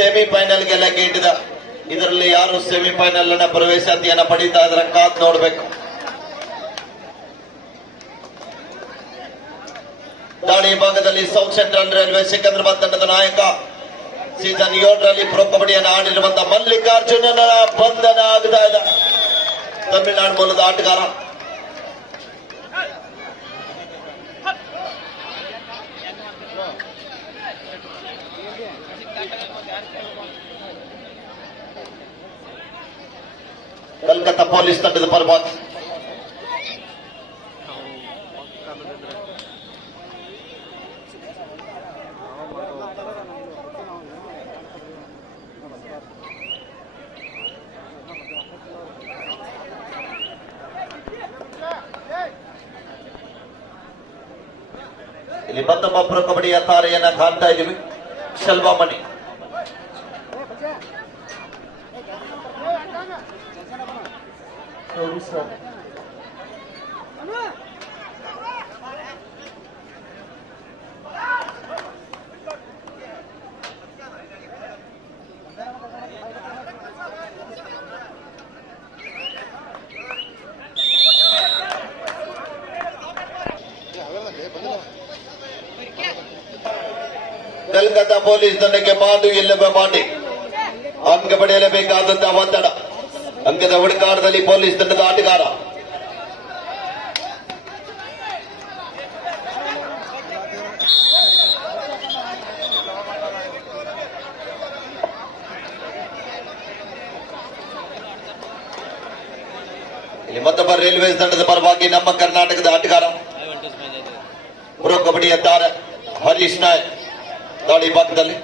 ಸೆಮಿಫೈನಲ್ಗೆ ಲಗ್ಗೆ ಇಟ್ಟಿದ. ಇದರಲ್ಲಿ ಯಾರು ಸೆಮಿಫೈನಲ್ ನ ಪ್ರವೇಶಾತಿಯನ್ನ ಪಡೀತಾ ಇದ್ರೆ ಕಾದ್ ನೋಡ್ಬೇಕು. ದಾಳಿ ಭಾಗದಲ್ಲಿ ಸೌತ್ ಸೆಂಟ್ರಲ್ ರೈಲ್ವೆ ಸಿಕಂದ್ರಾಬಾದ್ ತಂಡದ ನಾಯಕ ಸೀಸನ್ 7ರಲ್ಲಿ ಪ್ರೊ ಕಬಡ್ಡಿಯನ್ನು ಆಡಿರುವಂತಹ ಮಲ್ಲಿಕಾರ್ಜುನನ ಬಂಧನ ಆಗ್ತಾ ಇದೆ. ತಮಿಳುನಾಡು ಮೂಲದ ಆಟಗಾರ. ಕಲ್ಕತ್ತಾ ಪೊಲೀಸ್ ತಂಡದ ಪರವಾಗಿ ಇಲ್ಲಿ ಮತ್ತೊಬ್ಬ ಪ್ರೊ ಕಬಡ್ಡಿಯ ತಾರೆಯನ್ನ ಕಾಣ್ತಾ ಇದ್ದೀವಿ, ಶಲ್ವಾ ಮಣಿ. ಕಲ್ಕತ್ತಾ ಪೊಲೀಸ್ ತಂಡಕ್ಕೆ ಮಾಡು ಇಲ್ಲವೇ ಮಾಡಿ ಅಂಕ ಪಡೆಯಲೇಬೇಕಾದಂತಹ ಒತ್ತಡ. ಅಂಕದ ಹುಡುಕಾಟದಲ್ಲಿ ಪೊಲೀಸ್ ತಂಡದ ಆಟಗಾರ. ಇಲ್ಲಿ ಮತ್ತೊಬ್ಬ ರೈಲ್ವೆ ತಂಡದ ಪರವಾಗಿ ನಮ್ಮ ಕರ್ನಾಟಕದ ಆಟಗಾರ ಪ್ರೊ ಕಬಡ್ಡಿಯ ತಾರೆ ಹರೀಶ್ ನಾಯಕ್. ದಾಳಿ ಭಾಗದಲ್ಲಿ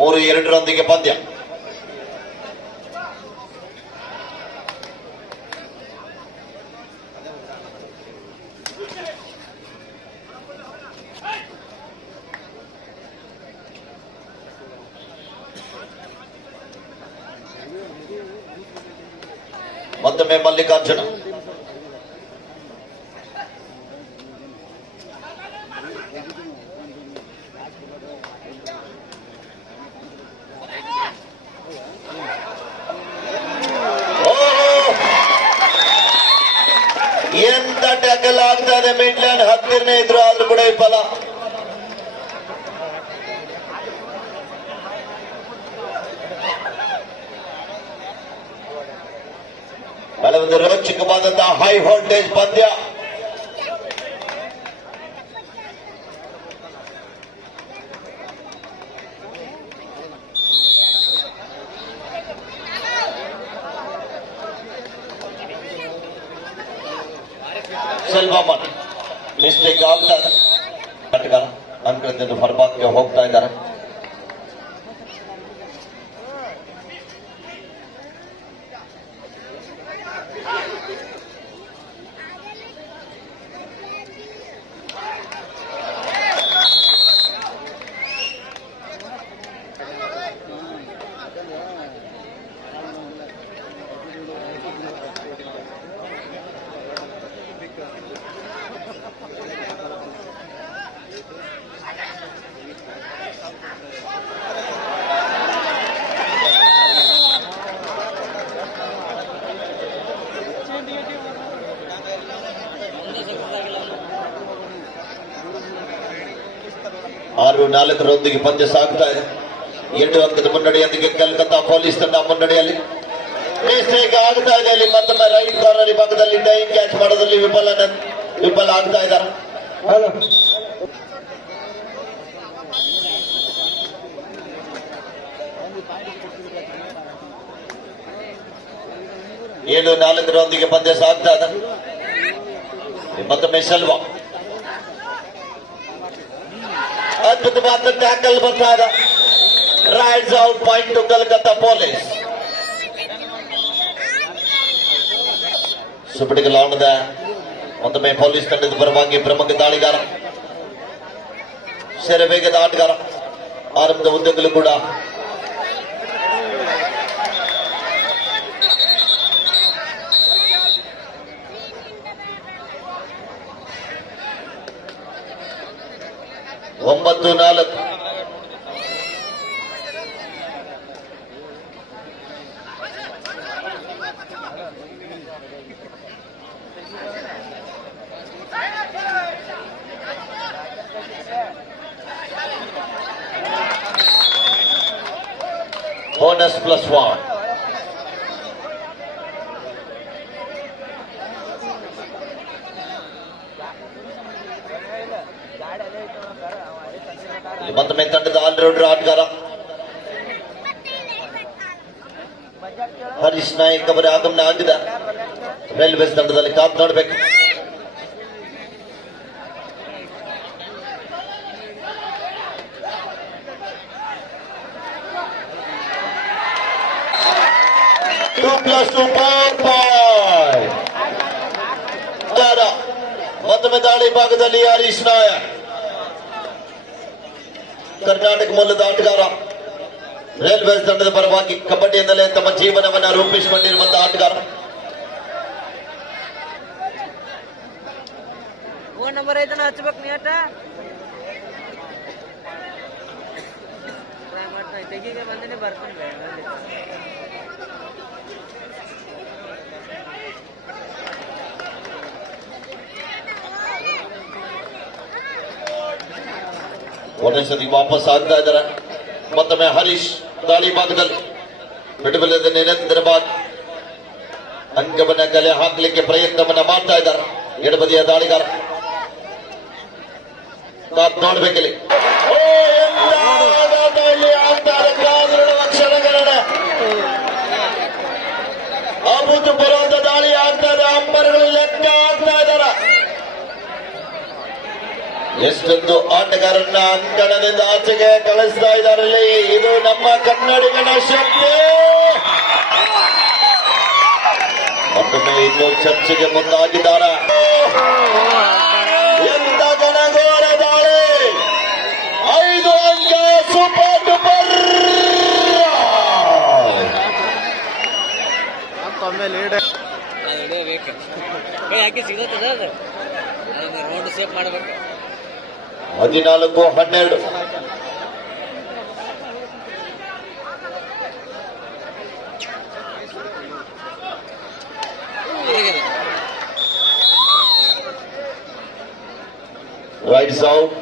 ಮೂರು 2 ಪಂದ್ಯ. ಮತ್ತೊಮ್ಮೆ ಮಲ್ಲಿಕಾರ್ಜುನ. ಎಂತ ಟ್ಯಾಕಲ್ ಆಗ್ತಾ ಇದೆ. ಮಿಡ್ಲ್ಯಾಂಡ್ ಹತ್ತಿರನೇ ಇದ್ರು ಆದ್ರೂ ಕೂಡ ವಿಫಲ. ಒಂದು ರೋಚಕವಾದಂತಹ ಹೈ ವೋಲ್ಟೇಜ್ ಪಂದ್ಯ. ಸೆಲ್ವಮನ್ ಮಿಸ್ಟೇಕ್ ಆಗ್ತಾ ಇದೆ. ಆಟಗಾರ ಅಂಕದಿಂದ ಹೊರಭಾಗಕ್ಕೆ ಹೋಗ್ತಾ ಇದ್ದಾರೆ. ಆರು 4 ಪಂದ್ಯ ಸಾಗ್ತಾ ಇದೆ. 2 ಅಂಕದ ಮುನ್ನಡೆಯೊಂದಿಗೆ ಕಲ್ಕತ್ತಾ ಪೊಲೀಸ್ ತಂಡ ಮುನ್ನಡೆಯಲ್ಲಿ. ಮಿಸ್ಟೇಕ್ ಆಗ್ತಾ ಇದೆ. ಅಲ್ಲಿ ಮತ್ತೊಮ್ಮೆ ರೈಟ್ ಕಾರ್ನರ್ ಭಾಗದಲ್ಲಿ ಡೈಯಿಂಗ್ ಕ್ಯಾಚ್ ಮಾಡೋದ್ರಲ್ಲಿ ವಿಫಲ ಆಗ್ತಾ ಇದ್ದಾರೆ. 7-4 ಪಂದ್ಯ ಸಾಗ್ತಾ ಇದೆ. ಮತ್ತೊಮ್ಮೆ ಶಲ್ವಾ ಅದ್ಭುತವಾದ ಟ್ಯಾಕಲ್ ಬರ್ತಾ ಇದೆ. Raids out point to Kolkata police. ಸುಪಟಿಗಲಾಣದ ಮತ್ತೊಮ್ಮೆ ಪೊಲೀಸ್ ತಂಡದ ಪರವಾಗಿ ಪ್ರಮುಖ ದಾಳಿಗಾರ, ಶರವೇಗದ ಆಟಗಾರ ಆರಂಭದ ಉದ್ದಗಲು ಕೂಡ ಒಂಬತ್ತು ನಾಲ್ಕು. ಬೋನಸ್ +1. ಮತ್ತೊಮ್ಮೆ ತಂಡದ ಆಲ್ರೌಂಡರ್ ಆಟಗಾರ ಹರೀಶ್ ನಾಯಕ್ ಅವರ ಆಗಮನ ಆಗಿದೆ. ರೈಲ್ವೇಸ್ ತಂಡದಲ್ಲಿ ಕಾಪ್ ನೋಡಬೇಕು. ಮತ್ತೊಮ್ಮೆ ದಾಳಿ ಭಾಗದಲ್ಲಿ ಹರೀಶ್ ನಾಯಕ್ ಕರ್ನಾಟಕ ಮೂಲದ ಆಟಗಾರ. ರೈಲ್ವೇಸ್ ತಂಡದ ಪರವಾಗಿ ಕಬಡ್ಡಿಯಿಂದಲೇ ತಮ್ಮ ಜೀವನವನ್ನ ರೂಪಿಸಿಕೊಂಡಿರುವಂತಹ ಆಟಗಾರ. ನಂಬರ್ ಐತನ ಹಚ್ಬೇಕು ನೀ ಅಟ ತೆಗಿಗೆ ಬಂದೇನೆ ಬರ್ತೀನಿ. ಒಂದೇ ಸತಿ ವಾಪಸ್ ಆಗ್ತಾ ಇದ್ದಾರೆ. ಮತ್ತೊಮ್ಮೆ ಹರೀಶ್ ದಾಳಿ ಭಾಗದಲ್ಲಿ ಬಿಡುವಿಲ್ಲದ ನಿರಂತರವಾಗಿ ಅಂಗವನ್ನ ಕಲೆ ಹಾಕಲಿಕ್ಕೆ ಪ್ರಯತ್ನವನ್ನ ಮಾಡ್ತಾ ಇದ್ದಾರೆ ಎಡಬದಿಯ ದಾಳಿಗಾರ. ನೋಡ್ಬೇಕಿಲ್ಲಿ ಅಭೂತಪೂರ್ವದ ದಾಳಿ ಆಗ್ತಾ ಇದೆ. ಅಂಬರ್ಗಳು ಲೆಕ್ಕ ಆಗ್ತಾ ಇದ್ದಾರೆ. ಎಷ್ಟೊಂದು ಆಟಗಾರನ್ನ ಅಂಕಣದಿಂದ ಆಚೆಗೆ ಕಳಿಸ್ತಾ ಇದ್ದಾರೆ. ಇದು ನಮ್ಮ ಕನ್ನಡಿಗನ ಶಕ್ತಿ. ಮತ್ತೊಮ್ಮೆ ಇನ್ನು ಚರ್ಚೆಗೆ ಮುಂದಾಗಿದ್ದಾರೆ. ಎಂತ ಘನಘೋರ ದಾಳಿ! 5 ಅಂಕ ಸೂಪರ್ ಡೂಪರ್. ಯಾಕೆ ಸಿಗತ್ತದ ಅದು ರೌಂಡ್ ಸೇಫ್ ಮಾಡಬೇಕು. 14-12. Rights out.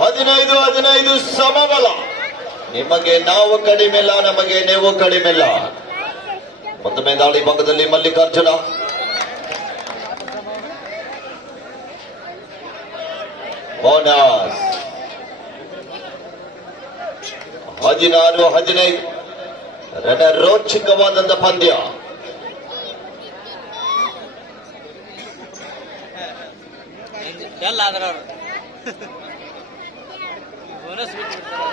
15-15 ಸಮಬಲ. ನಿಮಗೆ ನಾವು ಕಡಿಮೆಲ್ಲ, ನಮಗೆ ನೀವು ಕಡಿಮೆಲ್ಲ. ಮತ್ತೊಮ್ಮೆ ದಾಳಿ ಭಾಗದಲ್ಲಿ ಮಲ್ಲಿಕಾರ್ಜುನ. ಬೋನಸ್ 16-15. ರಣರೋಚಕವಾದಂತ ಪಂದ್ಯ. ಎಲ್ಲ ಆದ್ರ ಬೋನಸ್ ಬಿಟ್ಟಿರ್ತಾರೆ.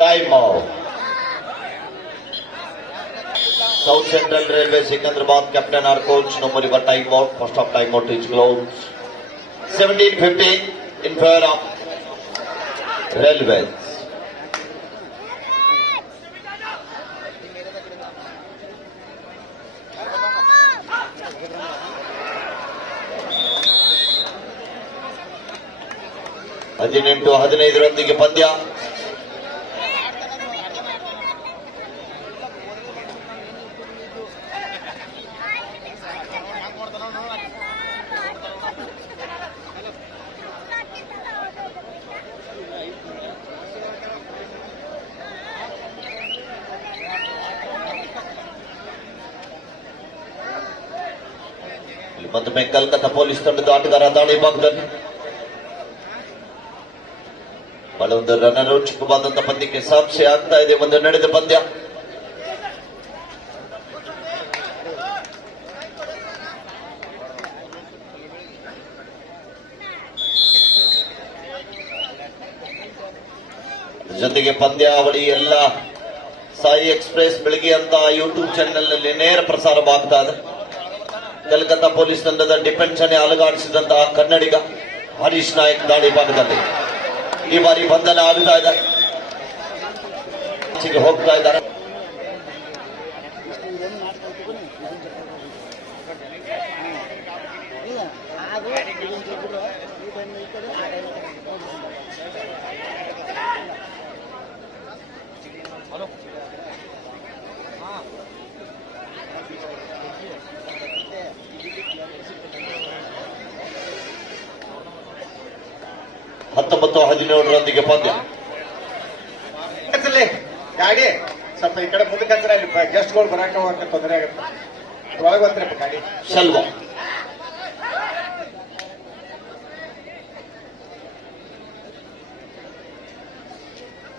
Time out. South Central Railway Secunderabad captain or coach no more time out. First of time out is closed. 17-15 in favor of Railways. ಹದಿನೆಂಟು 15 ಪಂದ್ಯ. ಮತ್ತೊಮ್ಮೆ ಕಲ್ಕತ್ತಾ ಪೊಲೀಸ್ ತಂಡದ ಆಟಗಾರ ದಾಳಿ ಭಾಗದಲ್ಲಿ ಬಹಳ ಒಂದು ರಣರೋಚಕವಾದಂತಹ ಪಂದ್ಯಕ್ಕೆ ಸಾಕ್ಷಿ ಆಗ್ತಾ ಇದೆ ಒಂದು ನಡೆದ ಪಂದ್ಯ. ಜೊತೆಗೆ ಪಂದ್ಯಾವಳಿ ಎಲ್ಲ ಸಾಯಿ ಎಕ್ಸ್ಪ್ರೆಸ್ ಬೆಳಗ್ಗೆ ಅಂತ ಯೂಟ್ಯೂಬ್ ಚಾನೆಲ್ ನಲ್ಲಿ ನೇರ ಪ್ರಸಾರವಾಗ್ತಾ ಇದೆ. ಕಲ್ಕತ್ತಾ ಪೊಲೀಸ್ ತಂಡದ ಡಿಫೆನ್ಸ್ ಅಲುಗಾಡಿಸಿದಂತಹ ಕನ್ನಡಿಗ ಹರೀಶ್ ನಾಯಕ್ ದಾಳಿ ಭಾಗದಲ್ಲಿ ಈ ಬಾರಿ ಬಂಧನ ಆಗ್ತಾ ಇದ್ದಾರೆ, ಹೋಗ್ತಾ ಇದ್ದಾರೆ. ಹತ್ತೊಂಬತ್ತು 17 ಪಂದ್ಯ. ಗಾಡಿ ಸ್ವಲ್ಪ ಈ ಕಡೆ ಮುಂದಕ್ಕೆ ಹತ್ರ ಅಲ್ಲಿ ಗೆಸ್ಟ್ಗಳು ಬರಾಕ ಹೋಗಕ್ಕೆ ತೊಂದರೆ ಆಗುತ್ತೆ. ಒಳಗೆ ಬಂದ್ರಪ್ಪ ಗಾಡಿ. ಶಲ್ವ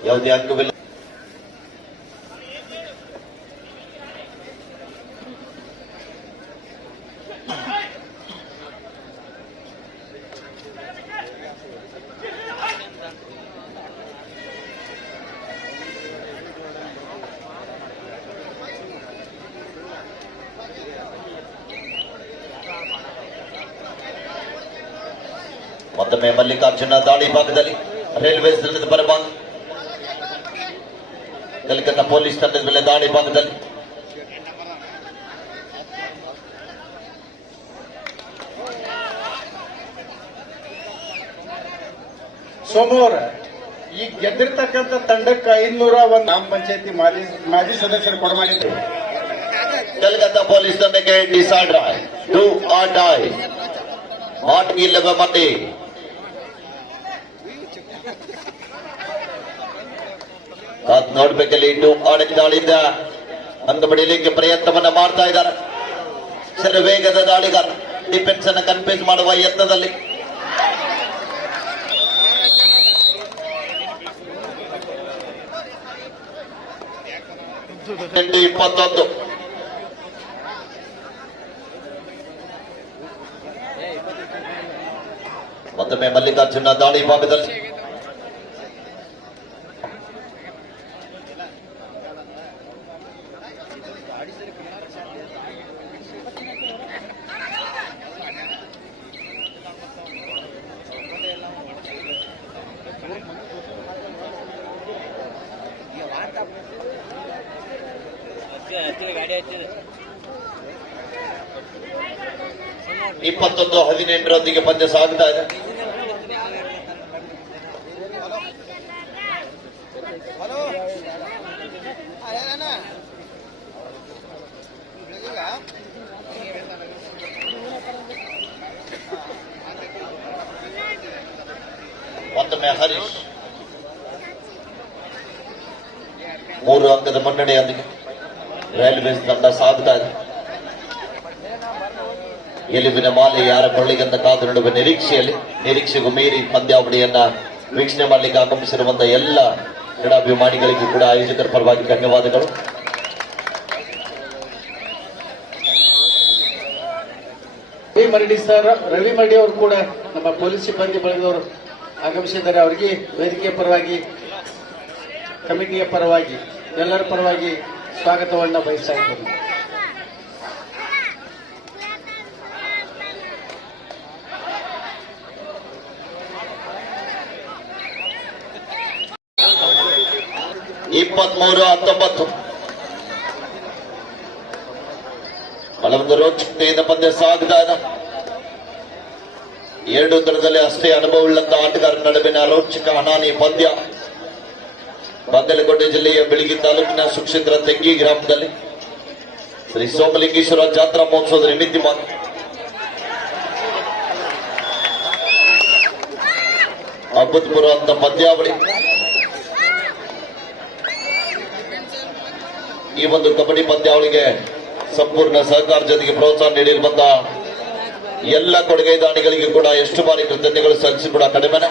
ಯಾವುದೇ ಅಂಗವಿಲ್ಲ. ಮತ್ತೊಮ್ಮೆ ಮಲ್ಲಿಕಾರ್ಜುನ ದಾಳಿ ಭಾಗದಲ್ಲಿ ರೈಲ್ವೆ ತಂಡದ ಬರಭಾಗ, ಕಲ್ಕತ್ತಾ ಪೊಲೀಸ್ ತಂಡದ ಮೇಲೆ ದಾಳಿ ಭಾಗದಲ್ಲಿ ಸೋಮವಾರ ಈ ಗೆದ್ದಿರ್ತಕ್ಕಂಥ ತಂಡಕ್ಕೆ 501 ಗ್ರಾಮ ಪಂಚಾಯತಿ ಮಾಜಿ ಸದಸ್ಯರು ಕೊಡಮಾಡಿದ್ರು. ಕಲ್ಕತ್ತಾ ಪೊಲೀಸ್ ತಂಡಕ್ಕೆ decide do or die not ಇಲ್ಲವ ಮಟ್ಟಿ. ನೋಡ್ಬೇಕಲ್ಲಿ ಡೂ ಆರ್ ದಾಳಿಯಿಂದ ಅಂದು ಪಡೆಯಲಿಕ್ಕೆ ಪ್ರಯತ್ನವನ್ನ ಮಾಡ್ತಾ ಇದ್ದಾರೆ. ಸರಿ ವೇಗದ ದಾಳಿಗಾರ ಡಿಫೆನ್ಸ್ ಅನ್ನು ಕನ್ಫ್ಯೂಸ್ ಮಾಡುವ ಯತ್ನದಲ್ಲಿ ಡಿ 21 ಮತ್ತೊಮ್ಮೆ ಮಲ್ಲಿಕಾರ್ಜುನ ದಾಳಿ ಭಾಗದಲ್ಲಿ ಗಾಡಿ ಹಚ್ಚಿದೆ 21-18 ಪಂದ್ಯ ಸಾಗ್ತಾ ಇದೆ. ಮತ್ತೊಮ್ಮೆ ಹರೀಶ್ 3 ಅಂಕದ ಮುನ್ನಡೆಯೊಂದಿಗೆ ರೈಲ್ವೇಸ್ ತಂಡ ಸಾಗ್ತಾ ಇದೆ. ಗೆಲುವಿನ ಮಾಲೆ ಯಾರ ಕೊಳ್ಳಿಗೆಂದ ಕಾದು ನೋಡುವ ನಿರೀಕ್ಷೆಗೂ ಮೀರಿ ಪಂದ್ಯಾವಳಿಯನ್ನ ವೀಕ್ಷಣೆ ಮಾಡಲಿಕ್ಕೆ ಆಗಮಿಸಿರುವಂತಹ ಎಲ್ಲ ಕ್ರೀಡಾಭಿಮಾನಿಗಳಿಗೂ ಕೂಡ ಆಯೋಜಕರ ಪರವಾಗಿ ಧನ್ಯವಾದಗಳು. ರವಿ ಮರಡಿ ಅವರು ಕೂಡ ನಮ್ಮ ಪೊಲೀಸ್ ಸಿಬ್ಬಂದಿ ಬಳಗದವರು ಆಗಮಿಸಿದ್ದಾರೆ. ಅವರಿಗೆ ವೇದಿಕೆಯ ಪರವಾಗಿ, ಕಮಿಟಿಯ ಪರವಾಗಿ, ಎಲ್ಲರ ಪರವಾಗಿ ಸ್ವಾಗತವನ್ನ ಬಯಸ್ತಾ ಇದ್ದೇನೆ. ಒಂದು ರೋಚಕತೆಯಿಂದ ಪಂದ್ಯ ಸಾಗ್ತಾ ಇದೆ. 2 ದರದಲ್ಲಿ ಅಷ್ಟೇ ಅನುಭವವುಳ್ಳಂತ ಆಟಗಾರರ ನಡುವಿನ ರೋಚಕ ಹಣಾನಿ ಪಂದ್ಯ ಬಾಗಲಕೋಟೆ ಜಿಲ್ಲೆಯ ಬೆಳಗಿ ತಾಲೂಕಿನ ಸುಕ್ಷೇತ್ರ ತೆಂಗಿ ಗ್ರಾಮದಲ್ಲಿ ಶ್ರೀ ಸೋಮಲಿಂಗೇಶ್ವರ ಜಾತ್ರಾ ಮಹೋತ್ಸವದ ನಿಮಿತ್ತ ಅಭೂತಪೂರ್ವ ಅಂತ ಪಂದ್ಯಾವಳಿ. ಈ ಒಂದು ಕಬಡ್ಡಿ ಪಂದ್ಯಾವಳಿಗೆ ಸಂಪೂರ್ಣ ಸಹಕಾರ ಜೊತೆಗೆ ಪ್ರೋತ್ಸಾಹ ನೀಡಿರುವಂತ ಎಲ್ಲ ಕೊಡುಗೈದಾನಿಗಳಿಗೆ ಕೂಡ ಎಷ್ಟು ಬಾರಿ ಕೃತಜ್ಞತೆಗಳು ಸಲ್ಲಿಸಿ ಕೂಡ ಕಡಿಮೆನೆ.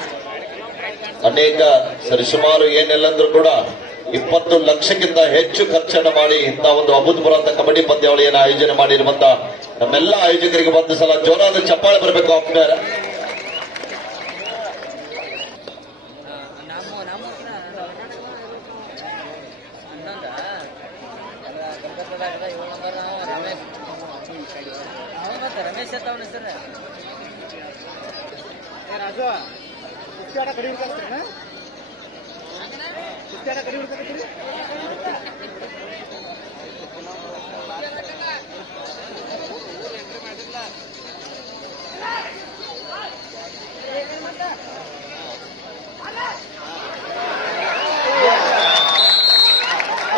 ಅನೇಕ ಸರಿಸುಮಾರು ಏನೆಲ್ಲಂದ್ರೂ ಕೂಡ 20 ಲಕ್ಷಕ್ಕಿಂತ ಹೆಚ್ಚು ಖರ್ಚನ್ನು ಮಾಡಿ ಇಂಥ ಒಂದು ಅಭೂತಪೂರ್ವ ಕಬಡ್ಡಿ ಪಂದ್ಯಾವಳಿಯನ್ನು ಆಯೋಜನೆ ಮಾಡಿರುವಂತ ನಮ್ಮೆಲ್ಲ ಆಯೋಜಕರಿಗೆ ಒಂದು ಸಲ ಜೋರಾದ ಚಪ್ಪಾಳೆ ಬರಬೇಕು ಆಪ್ಮೇರ. ರಮೇಶ್ ಅತ್ತವನ ಸರ್ ರಾಜು ಕಡಿ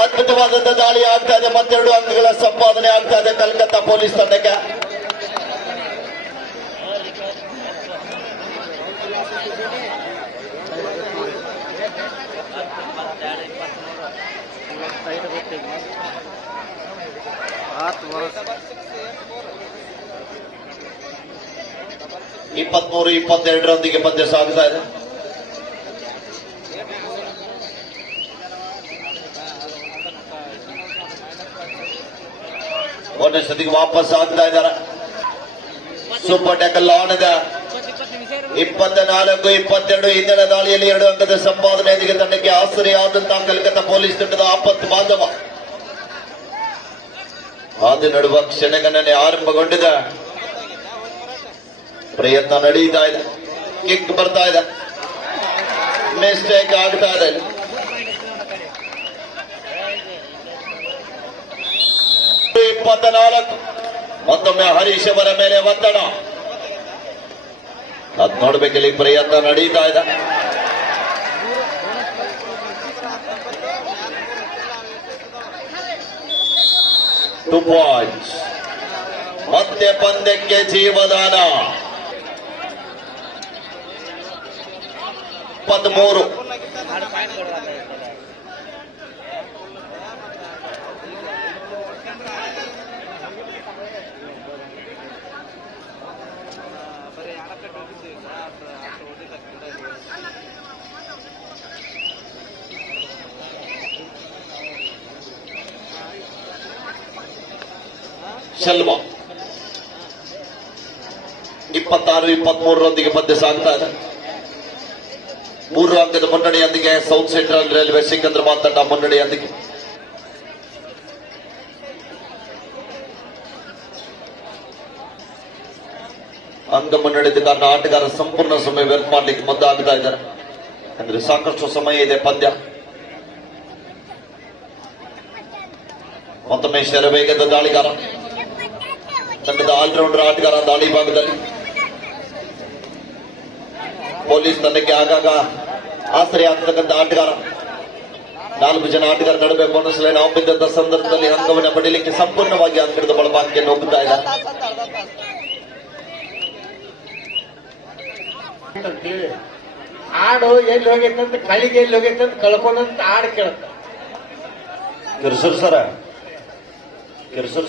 ಅದ್ಭುತವಾದಂತ ದಾಳಿ ಆಗ್ತಾ ಇದೆ. ಮತ್ತೆರಡು ಅಂಕಗಳ ಸಂಪಾದನೆ ಆಗ್ತಾ ಇದೆ ಕಲ್ಕತ್ತಾ ಪೊಲೀಸ್ ತಂಡಕ್ಕೆ. ಇಪ್ಪತ್ಮೂರು 22 ಪಂದ್ಯ ಸಾಗ್ತಾ ಇದೆ. ಒಂದೇ ಸತಿಗೆ ವಾಪಸ್ ಆಗ್ತಾ ಇದ್ದಾರೆ. ಸೂಪರ್ ಟ್ಯಾಕಲ್ ಆನ್ ಇದೆ. 24-22 ಹಿಂದಿನ ದಾಳಿಯಲ್ಲಿ 2 ಅಂಕದ ಸಂಪಾದನೆಯೊಂದಿಗೆ ತಂಡಕ್ಕೆ ಆಸರೆಯಾದಂತಹ ಕಲ್ಕತ್ತಾ ಪೊಲೀಸ್ ತಂಡದ ಆಪತ್ತು ಬಾಂಧವ ಹಾದು ನಡುವ ಕ್ಷಣಗಣನೆ ಆರಂಭಗೊಂಡಿದೆ. ಪ್ರಯತ್ನ ನಡೀತಾ ಇದೆ. ಕಿಕ್ ಬರ್ತಾ ಇದೆ. ಮಿಸ್ಟೇಕ್ ಆಗ್ತಾ ಇದೆ. ಮತ್ತೊಮ್ಮೆ ಹರೀಶ್ ಅವರ ಮೇಲೆ ಒತ್ತಡ. ಅದ್ ನೋಡ್ಬೇಕಿಲ್ಲಿ ಪ್ರಯತ್ನ ನಡೀತಾ ಇದೆ. Two points. ಮತ್ತೆ ಪಂದ್ಯಕ್ಕೆ ಜೀವದಾನ. 13 ಶಲ್ವಾ 26-23 ಪಂದ್ಯ ಸಾಗ್ತಾ ಇದೆ. 3 ಅಂಕದ ಮುನ್ನಡೆಯೊಂದಿಗೆ ಸೌತ್ ಸೆಂಟ್ರಲ್ ರೈಲ್ವೆ ಸಿಕಂದ್ರಾಬಾದ್ ತಂಡ ಮುನ್ನಡೆಯೊಂದಿಗೆ. ಅಂಕ ಮುನ್ನಡೆದ ಕಾರಣ ಆಟಗಾರ ಸಂಪೂರ್ಣ ಸಮಯ ವ್ಯರ್ಥ ಮಾಡಲಿಕ್ಕೆ ಮುಂದಾಗ್ತಾ ಇದ್ದಾರೆ. ಅಂದ್ರೆ ಸಾಕಷ್ಟು ಸಮಯ ಇದೆ ಪಂದ್ಯ. ಮತ್ತೊಮ್ಮೆ ಶರವೇಗದ ದಾಳಿಗಾರ ತಂಡದ ಆಲ್ರೌಂಡರ್ ಆಟಗಾರ ದಾಳಿ ಭಾಗದಲ್ಲಿ. ಪೊಲೀಸ್ ತಂಡಕ್ಕೆ ಆಗಾಗ ಆಸರೆ ಆಗ್ತಕ್ಕಂಥ ಆಟಗಾರ. 4 ಜನ ಆಟಗಾರ ನಡುವೆ ಬೋನಸ್ ಲೈನ್ ಆಫ್ ಇದ್ದಂತ ಸಂದರ್ಭದಲ್ಲಿ ಅಂಕವನ್ನು ಪಡೆಯಲಿಕ್ಕೆ ಸಂಪೂರ್ಣವಾಗಿ ಅಂಕದ ಬಳಪಾಕಿಯನ್ನು ಹೋಗುತ್ತಾ ಇದೆ. ಆಡು ಎಲ್ಲಿ ಹೋಗೈತಂತ ಕಳಿಗೆ ಎಲ್ಲಿ ಹೋಗೈತಂತ ಕಳ್ಕೊಂಡಂತ ಆಡು ಕೇಳುತ್ತ. ಕಿರ್ಸೂರ್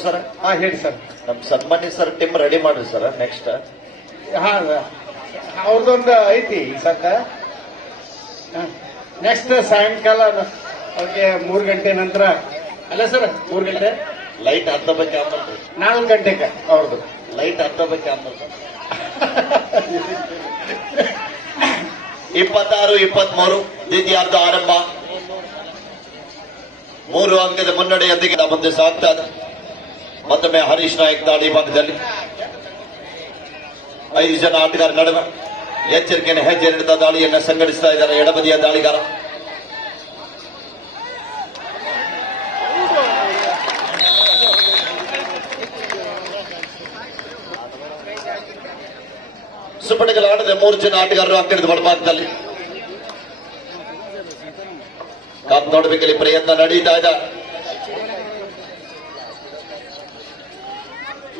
ಸರ್ ಹಾ ಹೇಳಿ ಸರ್. ನಮ್ ಸನ್ಮಾನ್ಯ ಸರ್ ಟೀಮ್ ರೆಡಿ ಮಾಡ್ರಿ ಸರ್. ನೆಕ್ಸ್ಟ್ ಹಾ ಅವ್ರದೊಂದು ಐತಿ ಸದ್ದ. ನೆಕ್ಸ್ಟ್ ಸಾಯಂಕಾಲ ಅವ್ರಿಗೆ 3 ಗಂಟೆ ನಂತರ ಅಲ್ಲ ಸರ್ 3 ಗಂಟೆ ಲೈಟ್ ಹತ್ತಬೇಕು ಆಮೇಲೆ 4 ಗಂಟೆಗೆ ಅವ್ರದ್ದು ಲೈಟ್ ಹತ್ತಬೇಕು ಆಮೇಲೆ 26-23 ದ್ವಿತೀಯಾರ್ಧ ಆರಂಭ. 3 ಅಂಕದ ಮುನ್ನಡೆಯೊಂದಿಗೆ ಮುಂದೆ ಸಾಗ್ತಾ ಇದೆ. ಮತ್ತೊಮ್ಮೆ ಹರೀಶ್ ನಾಯಕ್ ದಾಳಿ ಭಾಗದಲ್ಲಿ 5 ಜನ ಆಟಗಾರ ನಡುವೆ ಎಚ್ಚರಿಕೆಯನ್ನು ಹೆಜ್ಜೆ ನೀಡಿದ ದಾಳಿಯನ್ನು ಸಂಘಟಿಸ್ತಾ ಇದ್ದಾರೆ ಎಡಬದಿಯ ದಾಳಿಗಾರ. ಸುಪಟಗಳು ಆಡದೆ 3 ಜನ ಆಟಗಾರರು ಅಂಕಣದ ಬಡಭಾಗದಲ್ಲಿ. ಕಾಪ್ ನೋಡಬೇಕಲ್ಲಿ ಪ್ರಯತ್ನ ನಡೀತಾ ಇದೆ.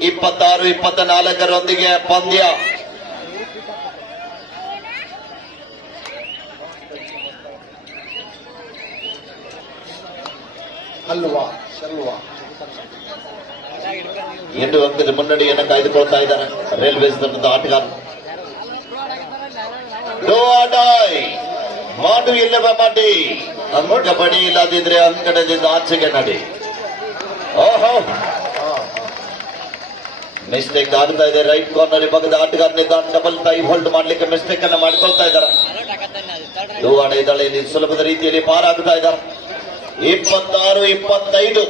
26-24 ಪಂದ್ಯ. ಶಲ್ವಾ 2 ಅಂಕದ ಮುನ್ನಡೆಯನ್ನು ಕಾಯ್ದುಕೊಳ್ತಾ ಇದ್ದಾರೆ ರೈಲ್ವೇಸ್ ತಂಡದ ಆಟಗಾರ. ಮಾಡು ಇಲ್ಲವ ಮಾಡಿ ಅಂಕ ಬಡಿ ಇಲ್ಲದಿದ್ರೆ ಅಂಕಣದಿಂದ ಆಚೆಗೆ ನಡಿ. ಓಹೋ, ಮಿಸ್ಟೇಕ್ ಆಗ್ತಾ ಇದೆ. ರೈಟ್ ಕಾರ್ನರ್ ಭಾಗದ ಆಟಗಾರನಿಂದ ಡಬಲ್ ಟೈ ಹೋಲ್ಡ್ ಮಾಡ್ಲಿಕ್ಕೆ ಮಿಸ್ಟೇಕ್ ಅನ್ನ ಮಾಡ್ಕೊಳ್ತಾ ಇದ್ದಾರೆ. ಧೂವಾಣೆ ದಳೆಯಲ್ಲಿ ಸುಲಭದ ರೀತಿಯಲ್ಲಿ ಪಾರಾಗ್ತಾ ಇದ್ದಾರೆ. 26-25.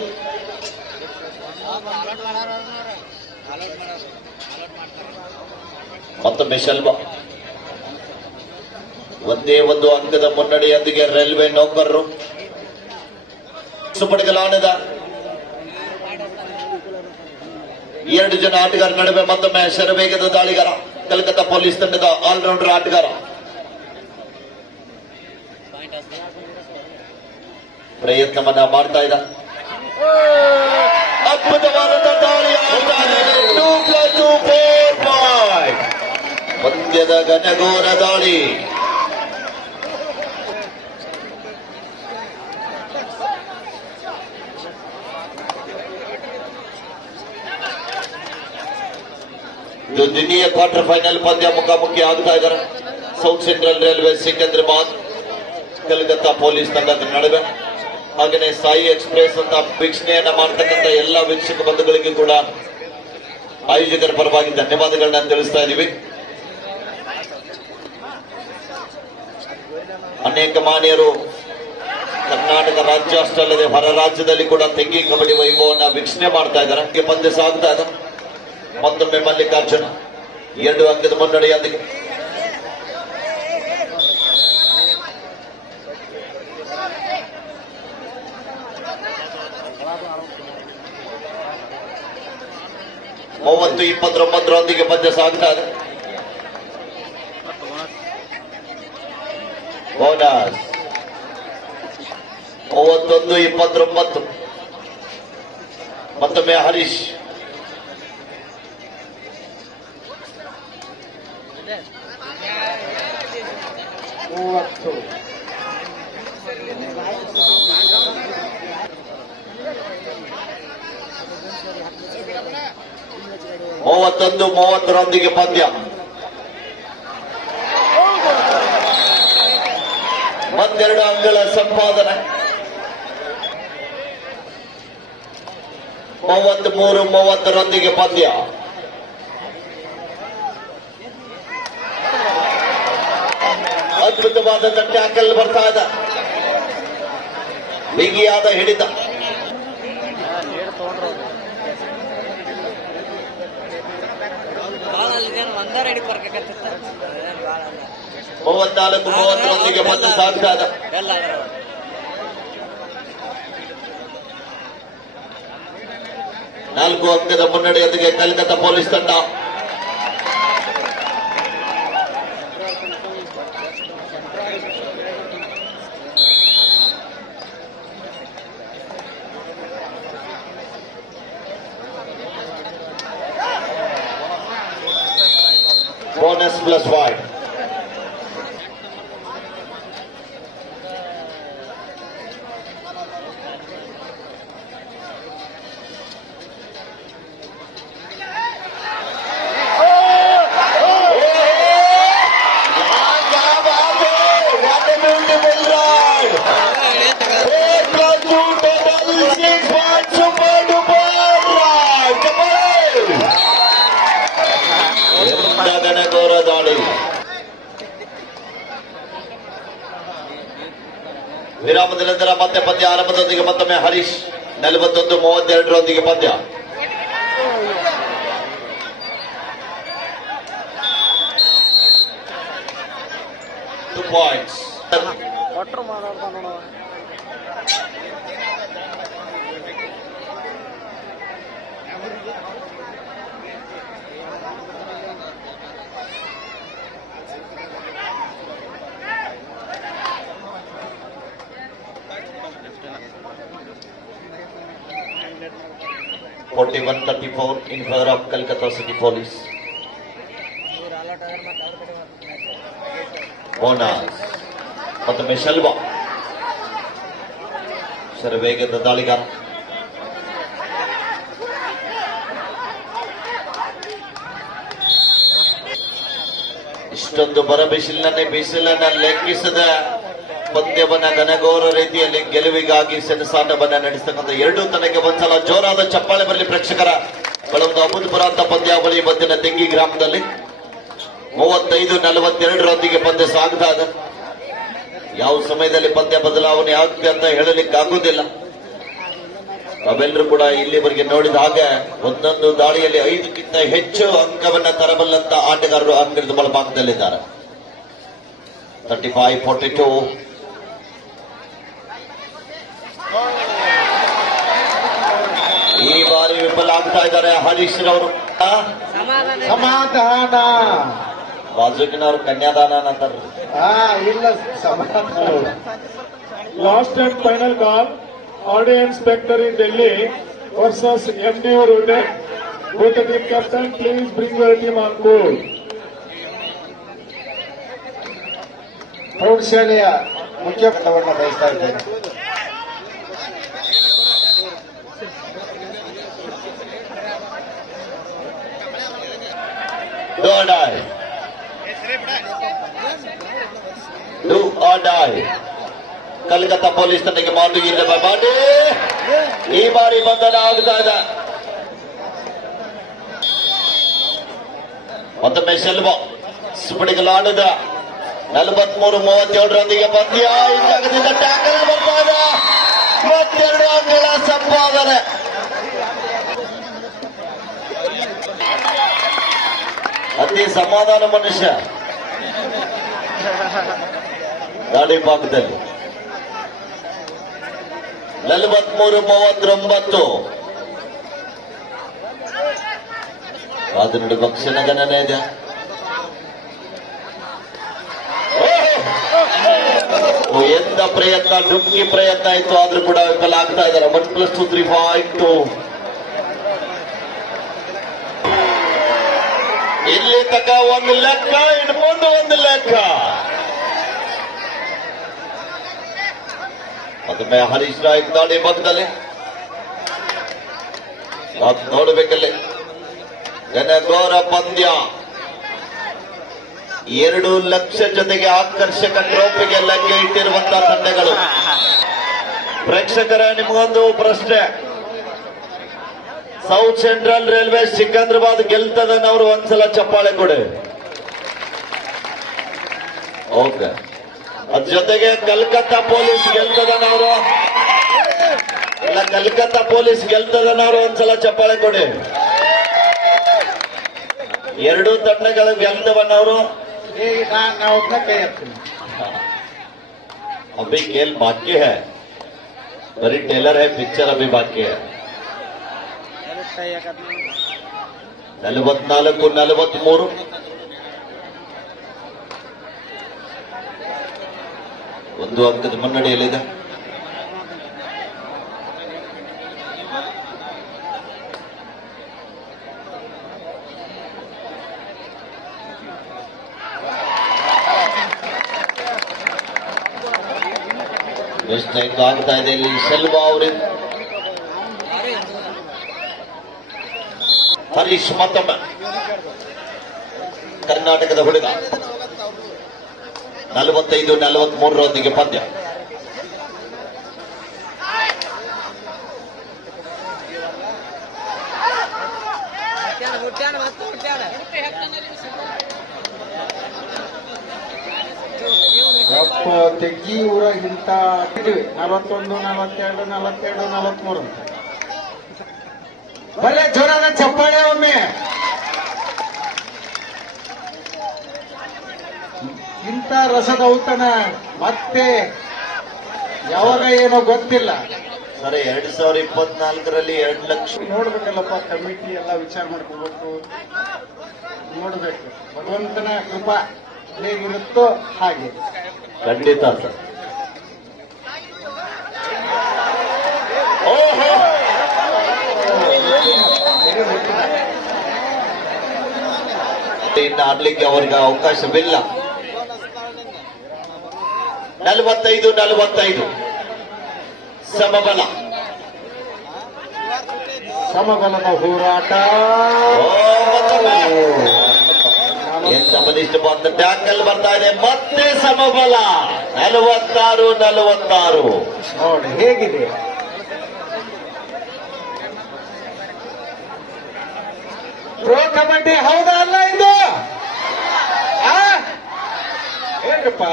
ಮತ್ತೊಮ್ಮೆ ಶಲ್ವಾ ಒಂದೇ ಒಂದು ಅಂಕದ ಮುನ್ನಡೆಯೊಂದಿಗೆ ರೈಲ್ವೆ ನೌಕರರು ಸುಪಡಿಗಲಾಣದ 2 ಜನ ಆಟಗಾರ ನಡುವೆ ಮತ್ತೊಮ್ಮೆ ಶರವೇಗದ ದಾಳಿಗಾರ ಕಲ್ಕತ್ತಾ ಪೊಲೀಸ್ ತಂಡದ ಆಲ್ರೌಂಡರ್ ಆಟಗಾರ ಪ್ರಯತ್ನವನ್ನ ಮಾಡ್ತಾ ಇದ್ದ. ಅದ್ಭುತವಾದ ದಾಳಿ ಆಗ್ತಾರೆ. 2+2 4 ಪಾಯಿಂಟ್. ಪಂದ್ಯದ ಘನಘೋರ ದಾಳಿ. ಇದು ದ್ವಿತೀಯ ಕ್ವಾರ್ಟರ್ ಫೈನಲ್ ಪಂದ್ಯ ಮುಖಾಮುಖಿ ಆಗ್ತಾ ಇದ್ದಾರೆ. South central railway Secunderabad Calcutta police ತಂಡದ ನಡುವೆ. ಹಾಗೆಯೇ ಸಾಯಿ ಎಕ್ಸ್ಪ್ರೆಸ್ ಅಂತ ವೀಕ್ಷಣೆಯನ್ನ ಮಾಡ್ತಕ್ಕಂಥ ಎಲ್ಲ ವೀಕ್ಷಕ ಬಂಧುಗಳಿಗೂ ಕೂಡ ಆಯೋಜಕರ ಪರವಾಗಿ ಧನ್ಯವಾದಗಳನ್ನ ತಿಳಿಸ್ತಾ ಇದ್ದೀವಿ. ಅನೇಕ ಮಾನ್ಯರು ಕರ್ನಾಟಕ ರಾಜ್ಯ ಅಷ್ಟೇ ಅಲ್ಲದೆ ಹೊರ ರಾಜ್ಯದಲ್ಲಿ ಕೂಡ ತೆಂಗಿ ಕಬಡ್ಡಿ ವೈಭವನ್ನ ವೀಕ್ಷಣೆ ಮಾಡ್ತಾ ಇದ್ದಾರೆ. ಪಂದ್ಯ ಸಾಗ್ತಾ ಇದೆ. ಮತ್ತೊಮ್ಮೆ ಮಲ್ಲಿಕಾರ್ಜುನ 2 ಅಂಕದ ಮುನ್ನಡೆಯೊಂದಿಗೆ ಮೂವತ್ತು 29 ಪಂದ್ಯ ಸಾಗ್ತಾ ಇದೆ. ಬೋನಸ್ 31-29. ಮತ್ತೊಮ್ಮೆ ಹರೀಶ್ ಮೂವತ್ತೊಂದು 30 ಪಂದ್ಯ. ಒಂದೆರಡು ಅಂಗಳ ಸಂಪಾದನೆ. 33-30 ಪಂದ್ಯ. ಅದ್ಭುತವಾದ ಟ್ಯಾಕಲ್ ಬರ್ತಾ ಇದೆ. ಬಿಗಿಯಾದ ಹಿಡಿತ. ಒಂದರ ಹಿಡಿ ಬರ್ಕತ್ತಿತ್ತ 34-30 ಪಂದ್ಯ ಸಾಗ್ತಾ ಇದೆ. ಎಲ್ಲ 4 ಅಂಕದ ಮುನ್ನಡೆಯೊಂದಿಗೆ ಕಲ್ಕತ್ತಾ ಪೊಲೀಸ್ ತಂಡ. ಬೋನಸ್ +5. ಘನಘೋರ ದಾಳಿ. ವಿರಾಮದ ನಂತರ ಮತ್ತೆ ಪಂದ್ಯ ಆರಂಭದೊಂದಿಗೆ ಮತ್ತೊಮ್ಮೆ ಹರೀಶ್ 41-32 ಪಂದ್ಯ. Two points. ಒಟ್ಟರು ಮಾತಾಡ್ತಾ ನೋಡುವ. (41-34) in favor of Kolkata City Police. Bonus ಮತ್ತೊಮ್ಮೆ ಶಲ್ವಾ ಶರವೇಗದ ದಾಳಿಗಾರ. ಇಷ್ಟೊಂದು ಬರ ಬಿಸಿಲನ್ನೇ ಲೆಕ್ಕಿಸದ ಪಂದ್ಯವನ್ನ ಘನಘೋರ ರೀತಿಯಲ್ಲಿ ಗೆಲುವಿಗಾಗಿ ಸೆಣಸಾಟವನ್ನ ನಡೆಸತಕ್ಕಂಥ ಎರಡೂ ತಂಡಕ್ಕೆ ಒಂದ್ಸಲ ಜೋರಾದ ಚಪ್ಪಾಳೆ ಬರಲಿ ಪ್ರೇಕ್ಷಕರ ಒಂದು ಅಭೂತಪೂರ್ವ ಅಂತ ಪಂದ್ಯಾವಳಿ ಇವತ್ತಿನ ತೆಂಗಿ ಗ್ರಾಮದಲ್ಲಿ 35-42 ಪಂದ್ಯ ಸಾಗ್ತಾ ಇದೆ. ಯಾವ ಸಮಯದಲ್ಲಿ ಪಂದ್ಯ ಬದಲಾವಣೆ ಆಗುತ್ತೆ ಅಂತ ಹೇಳಲಿಕ್ಕೆ ಆಗುವುದಿಲ್ಲ. ನಾವೆಲ್ಲರೂ ಕೂಡ ಇಲ್ಲಿವರೆಗೆ ನೋಡಿದ ಹಾಗೆ ಒಂದೊಂದು ದಾಳಿಯಲ್ಲಿ 5ಕ್ಕಿಂತ ಹೆಚ್ಚು ಅಂಕವನ್ನ ತರಬಲ್ಲಂತ ಆಟಗಾರರು ಅಂಗಡಿದ ಬಲಭಾಗದಲ್ಲಿದ್ದಾರೆ. 35-42. ಈ ಬಾರಿ ವಿಫಲ ಆಗ್ತಾ ಇದ್ದಾರೆ ಹರೀಶ್ ರವರು. ಸಮಾಧಾನ ಬಾಜುಕಿನವರು ಕನ್ಯಾದಾನ ಅಂತಾರೆ. ಇಲ್ಲ ಸಮಾಧಾನ. Last and final call, Audio Inspector in Delhi versus MD Uday. Both the team captain, please bring your team on board. ಪ್ರೌಢಶಾಲೆಯ ಮುಖ್ಯ ಪದವನ್ನು ಬಯಸ್ತಾ ಇದ್ದೇನೆ. Do or die. Do or die. Calcutta police ತಂಡಕ್ಕೆ ಮಾಂಡುಗಿಂದ ಬಾಡಿ ಈ ಬಾರಿ ಬಂಧನ ಆಗ್ತಾ ಇದೆ. ಮತ್ತೊಮ್ಮೆ ಶೆಲ್ವ ಸುಪಡಿಗಲಾಡದ 43-37 ಪಂದ್ಯ. ಈ ಜಾಗದಿಂದ ಟ್ಯಾಕಲ್ ಬರ್ತಾ ಇದೆ. 32 ಅಂಕಗಳ ಸಂಪಾದನೆ. ಅತಿ ಸಮಾಧಾನ ಮನುಷ್ಯ ಗಾಡಿ ಭಾಗದಲ್ಲಿ 43-39. ಕಾದು ಭಕ್ಷಣ ಗಣನೆ ಇದೆ. ಎಂತ ಪ್ರಯತ್ನ, ಡುಮ್ಕಿ ಪ್ರಯತ್ನ ಇತ್ತು, ಆದ್ರೂ ಕೂಡ ವಿಫಲ ಆಗ್ತಾ ಇದ್ದಾರೆ. 1+2 3 5 ಇಲ್ಲಿ ತಕ ಒಂದು ಲೆಕ್ಕ, ಇನ್ನು ಮುಂದೆ ಒಂದು ಲೆಕ್ಕ. ಮತ್ತೊಮ್ಮೆ ಹರೀಶ್ ರಾಯ್ ದಾಳಿ ಭಾಗದಲ್ಲಿ ನೋಡಬೇಕಲ್ಲಿ ಘನಘೋರ ಪಂದ್ಯ. 2 ಲಕ್ಷ ಜೊತೆಗೆ ಆಕರ್ಷಕ ಟ್ರೋಫಿಗೆ ಲಗ್ಗೆ ಇಟ್ಟಿರುವಂತಹ ತಂಡಗಳು. ಪ್ರೇಕ್ಷಕರ ನಿಮಗೊಂದು ಪ್ರಶ್ನೆ, ಸೌತ್ ಸೆಂಟ್ರಲ್ ರೈಲ್ವೆ ಸಿಕಂದ್ರಾಬಾದ್ ಗೆಲ್ತದನ್ನವರು ಒಂದ್ಸಲ ಚಪ್ಪಾಳೆ ಕೊಡಿ. ಓಕೆ, ಅದ್ರ ಜೊತೆಗೆ ಕಲ್ಕತ್ತಾ ಪೊಲೀಸ್ ಗೆಲ್ತದನ್ನವರು, ಇಲ್ಲ ಕಲ್ಕತ್ತಾ ಪೊಲೀಸ್ ಗೆಲ್ತದನ್ನವರು ಒಂದ್ಸಲ ಚಪ್ಪಾಳೆ ಕೊಡಿ. ಎರಡೂ ತಂಡಗಳು ಗೆಲ್ತವನ್ನವರು ನಾವು ಕೈ ಹಾಕ್ತೀನಿ. अभी खेल बाकी है, बड़ी टेलर है, पिक्चर अभी बाकी है. 44-43 ಒಂದು ಅಂಕದ ಮುನ್ನಡೆಯಲ್ಲಿದೆ. ಆಗ್ತಾ ಇದೆ ಇಲ್ಲಿ ಸೆಲ್ವಾ ಅವರಿಂದ ಹರೀಶ್ ಮತ್ತೊಮ್ಮೆ ಕರ್ನಾಟಕದ ಹುಡುಗ 45-43 ಪಂದ್ಯ. ತೆಗ್ಗಿ ಊರಾಗಿಂತ 41-42-43 ಬಲೆ ಜೋರಾದ ಚಪ್ಪಾಳೆ. ಒಮ್ಮೆ ಇಂಥ ರಸದ ಔತಣ ಮತ್ತೆ ಯಾವಾಗ ಏನೋ ಗೊತ್ತಿಲ್ಲ. ಸರಿ, 2024ರಲ್ಲಿ 2 ಲಕ್ಷ ನೋಡ್ಬೇಕಲ್ಲಪ್ಪ, ಕಮಿಟಿ ಎಲ್ಲ ವಿಚಾರ ಮಾಡ್ಕೋಬೇಕು, ನೋಡ್ಬೇಕು. ಭಗವಂತನ ಕೃಪಾ ಹೇಗಿರುತ್ತೋ ಹಾಗೆ. ಖಂಡಿತ ಸರ್. ಓಹೋ, ಇನ್ನು ಆಡ್ಲಿಕ್ಕೆ ಅವರಿಗೆ ಅವಕಾಶವಿಲ್ಲ. 45-45 ಸಮಬಲ. ಸಮಬಲದ ಹೋರಾಟ. ಎಂತ ಬಲಿಷ್ಠ ಬಂದ ಟ್ಯಾಕಲ್ ಬರ್ತಾ ಇದೆ, ಮತ್ತೆ ಸಮಬಲ 46-46. ನೋಡಿ ಹೇಗಿದೆ. ಪ್ರೋ ಕಬಡ್ಡಿ ಹೌದಾ ಅಲ್ಲ ಇದು? ಆ? ಹೇಗಪ್ಪ?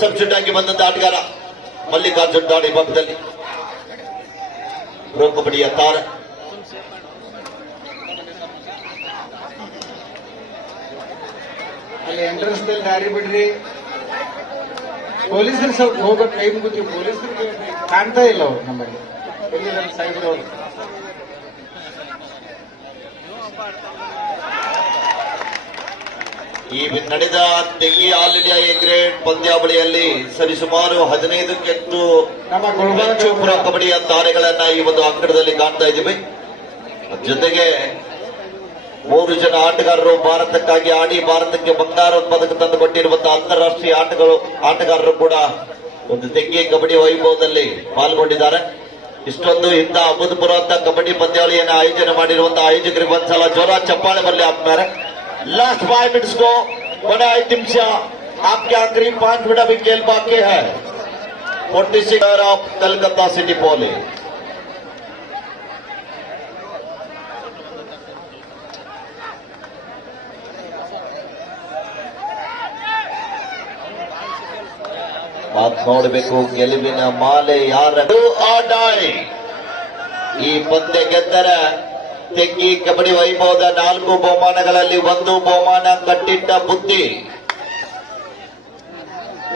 ಸಬ್ಸ್ಟಿಟ್ಯೂಟ್ ಆಗಿ ಬಂದಂತ ಆಟಗಾರ ಮಲ್ಲಿಕಾರ್ಜುನ್ ದಾಡಿ ಪಕ್ಕದಲ್ಲಿ ಪ್ರೋ ಕಬಡ್ಡಿಯ ತಾರ. ಅಲ್ಲಿ ಎಂಟ್ರೆನ್ಸ್ ದಲ್ಲಿ ದಾರಿ ಬಿಡ್ರಿ. ಪೊಲೀಸರು ಸ್ವಲ್ಪ ಹೋಗೋ ಕೈ ಮುಗಿತೀವಿ. ಪೊಲೀಸರಿಗೆ ಕಾಣ್ತಾ ಇಲ್ಲ ಅವ್ರು ನಮ್ಮಲ್ಲಿ. ಎಲ್ಲಿ ನಮ್ಮ ಸಾಹೇಬ್ರು ಅವರು? ಈ ನಡೆದ ತೆಗಿ ಆಲ್ ಇಂಡಿಯಾ ಎ ಗ್ರೇಡ್ ಪಂದ್ಯಾವಳಿಯಲ್ಲಿ ಸರಿಸುಮಾರು 15ಕ್ಕೂ ಹೆಚ್ಚು ನಮ್ಮ ಗುಲ್ಬರ್ಗ ಪ್ರೋ ಕಬಡ್ಡಿಯ ತಾರೆಗಳನ್ನ ಈ ಒಂದು ಅಂಕಣದಲ್ಲಿ ಕಾಣ್ತಾ ಇದ್ದೀವಿ. ಜೊತೆಗೆ 3 ಜನ ಆಟಗಾರರು ಭಾರತಕ್ಕಾಗಿ ಆಡಿ ಭಾರತಕ್ಕೆ ಬಂಗಾರದ ಪದಕ ತಂದು ಕೊಟ್ಟಿರುವಂತಹ ಅಂತಾರಾಷ್ಟ್ರೀಯ ಆಟಗಾರರು ಕೂಡ ಒಂದು ತೆಂಗಿ ಕಬಡ್ಡಿ ವೈಭವದಲ್ಲಿ ಪಾಲ್ಗೊಂಡಿದ್ದಾರೆ. ಇಷ್ಟೊಂದು ಇಂಥ ಅಭೂತಪೂರ್ವ ಕಬಡ್ಡಿ ಪಂದ್ಯಾವಳಿಯನ್ನು ಆಯೋಜನೆ ಮಾಡಿರುವಂತಹ ಆಯೋಜಕರಿಗೆ ಒಂದ್ಸಲ ಜೋರ ಚಪ್ಪಾಳೆ ಬರಲಿ ಆದ್ಮೇಲೆ. लास्ट 5 मिनट्स को बड़ा 5 निमिष आपके आखिरी 5 मिनट अभी खेल बाकी है. 46 ऑफ कलकत्ता सिटी पोलिंग. ಮಾತು ನೋಡಬೇಕು, ಗೆಲುವಿನ ಮಾಲೆ ಯಾರು ಆಡಾಯಿ. ಈ ಪಂದ್ಯ ಗೆದ್ದರೆ ತೆಂಗಿ ಕಬಡ್ಡಿ ವೈಭವದ 4 ಬಹುಮಾನಗಳಲ್ಲಿ 1 ಬಹುಮಾನ ಕಟ್ಟಿಟ್ಟ ಬುದ್ಧಿ.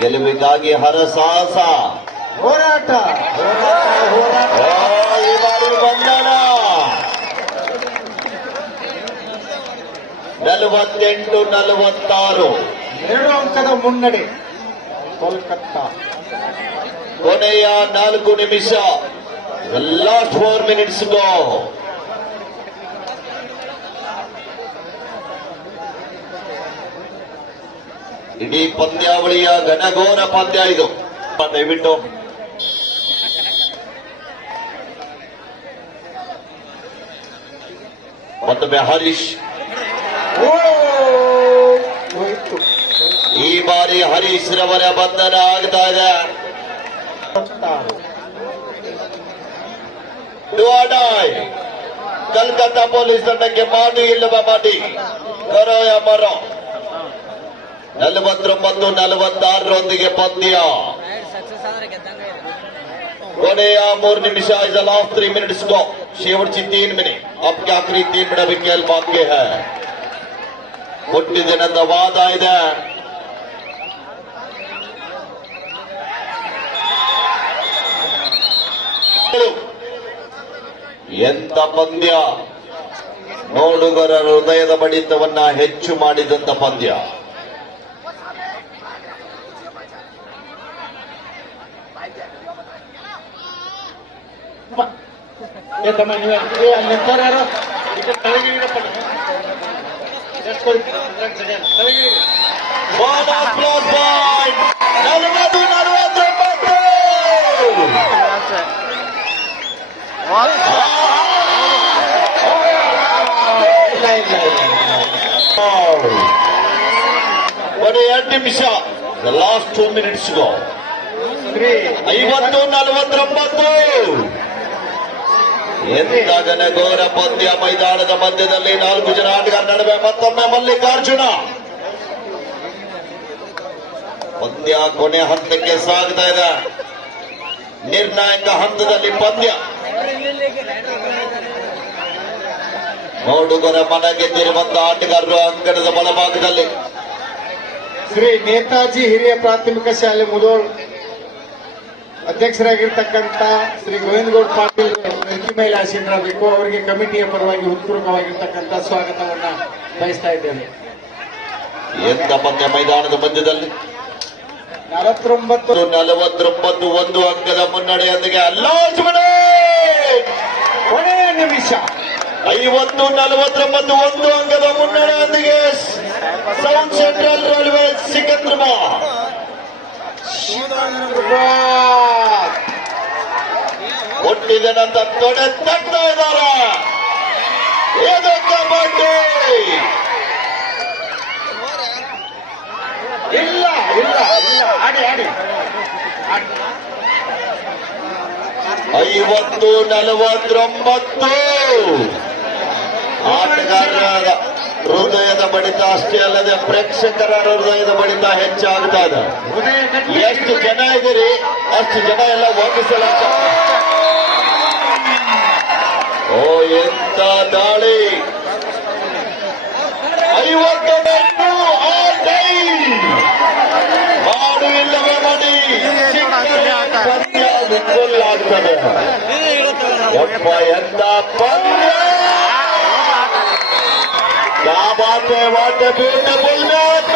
ಗೆಲುವಿಗಾಗಿ ಹರಸಾಹಸ ಹೋರಾಟ. ಈ ಬಾರಿ ಬಂಧನ 48-46. 2 ಅಂಕದ ಮುನ್ನಡೆ ಕೋಲ್ಕತ್ತಾ. ಕೊನೆಯ 4 ನಿಮಿಷ. ಲಾಸ್ಟ್ 4 ಮಿನಿಟ್ಸ್ ಗೋ. ಇಡೀ ಪಂದ್ಯಾವಳಿಯ ಘನಘೋರ ಪಂದ್ಯ ಇದು. ದಯವಿಟ್ಟು ಮತ್ತೊಮ್ಮೆ ಹರೀಶ್. ಹೋಯ್ತು. ಈ ಬಾರಿ ಹರೀಶ್ ರವರ ಬಂಧನ ಆಗ್ತಾ ಇದೆ. ಕಲ್ಕತ್ತಾ ಪೊಲೀಸ್ ತಂಡಕ್ಕೆ ಮಾಡಿ ಇಲ್ಲವ ಮಾಡಿ ಕರೋ ಯಾ ಮರೋ. 49-46 ಪಂದ್ಯ. ಸಕ್ಸಸ್ ಆದ್ರೆ ಗೆದ್ದಂಗೆ ಇದೆ. ಕೊನೆಯ 3 ನಿಮಿಷ. इज द लास्ट 3 मिनट्स गो. शेवटची 3 मिनिट. अब क्या आखिरी 3 मिनट अभी खेल बाकी है. ಹುಟ್ಟಿ ದಿನದ ವಾದ ಇದೆ. ಎಂತ ಪಂದ್ಯ. ನೋಡುಗರ ಹೃದಯದ ಬಡಿತವನ್ನ ಹೆಚ್ಚು ಮಾಡಿದಂತ ಪಂದ್ಯ. ತಮ್ಮ ನೀವು ಅಲ್ಲಿ ನಿಂತವ್ರು ಯಾರು? ಈ ಕಡೆ ಕೆಳಗೆ ಇಡಪ್ಪ. Just hold it. ಕೆಳಗೆ ಇಡಿ. Bonus plus point 40-49. ಬರೀ 2 ನಿಮಿಷ. ದ ಲಾಸ್ಟ್ 2 ಮಿನಿಟ್ಸ್ ಗೋ. 50-49. ಎಂತ ಘನಘೋರ ಪಂದ್ಯ. ಮೈದಾನದ ಮಧ್ಯದಲ್ಲಿ 4 ಜನ ಆಟಗಾರ ನಡುವೆ ಮತ್ತೊಮ್ಮೆ ಮಲ್ಲಿಕಾರ್ಜುನ. ಪಂದ್ಯ ಕೊನೆ ಹಂತಕ್ಕೆ ಸಾಗ್ತಾ ಇದೆ. ನಿರ್ಣಾಯಕ ಹಂತದಲ್ಲಿ ಪಂದ್ಯ. ನೋಡುಗರ ಮನ ಗೆದ್ದಿರುವಂತಹ ಆಟಗಾರರು ಅಂಕಣದ ಬಲಭಾಗದಲ್ಲಿ. ಶ್ರೀ ನೇತಾಜಿ ಹಿರಿಯ ಪ್ರಾಥಮಿಕ ಶಾಲೆ ಮುದೋಳ್ ಅಧ್ಯಕ್ಷರಾಗಿರ್ತಕ್ಕಂಥ ಶ್ರೀ ಗೋವಿಂದಗೌಡ ಪಾಟೀಲ್ ವೇದಿಕೆ ಮೇಲೆ ಆಸೀನರಾಗಬೇಕು. ಅವರಿಗೆ ಕಮಿಟಿಯ ಪರವಾಗಿ ಹೃತ್ಪೂರ್ವಕವಾಗಿರ್ತಕ್ಕಂಥ ಸ್ವಾಗತವನ್ನ ಬಯಸ್ತಾ ಇದ್ದೇನೆ. ಎಂತ ಪಂದ್ಯ ಮೈದಾನದ ಮಧ್ಯದಲ್ಲಿ 49 1 ಅಂಕದ ಮುನ್ನಡೆಯೊಂದಿಗೆ ಕೊನೆಯ ನಿಮಿಷ. 50-49 1 ಅಂಕದ ಮುನ್ನಡೆಯೊಂದಿಗೆ ಸೌತ್ ಸೆಂಟ್ರಲ್ ರೈಲ್ವೆ ಸಿಕಂದ್ರಾಬಾದ್ ಹುಟ್ಟಿದ ನಂತರ ತೊಡೆ ತಟ್ತಾ ಇದ್ದಾರೆ. ಇದು ಕಬಡ್ಡಿ ಇಲ್ಲ ಇಲ್ಲ ಇಲ್ಲ ಆಡಿ ಆಡಿ 50-49 ಆಟಗಾರರ ಹೃದಯದ ಬಡಿತ ಅಷ್ಟೇ ಅಲ್ಲದೆ ಪ್ರೇಕ್ಷಕರ ಹೃದಯದ ಬಡಿತ ಹೆಚ್ಚಾಗ್ತಾ ಇದೆ. ಎಷ್ಟು ಜನ ಇದ್ದೀರಿ ಅಷ್ಟು ಜನ ಎಲ್ಲ ಒಂದಿಸಲ ಓ ಎಂತ ದಾಳಿ 50 ಮಾಡು ಇಲ್ಲವೇ ಮಾಡಿ ಪಂದ್ಯ ವಿಫಲ ಆಗ್ತದೆ. ಒಬ್ಬ ಎಂತ ಪಂದ್ಯ क्या बात है, what a beautiful match!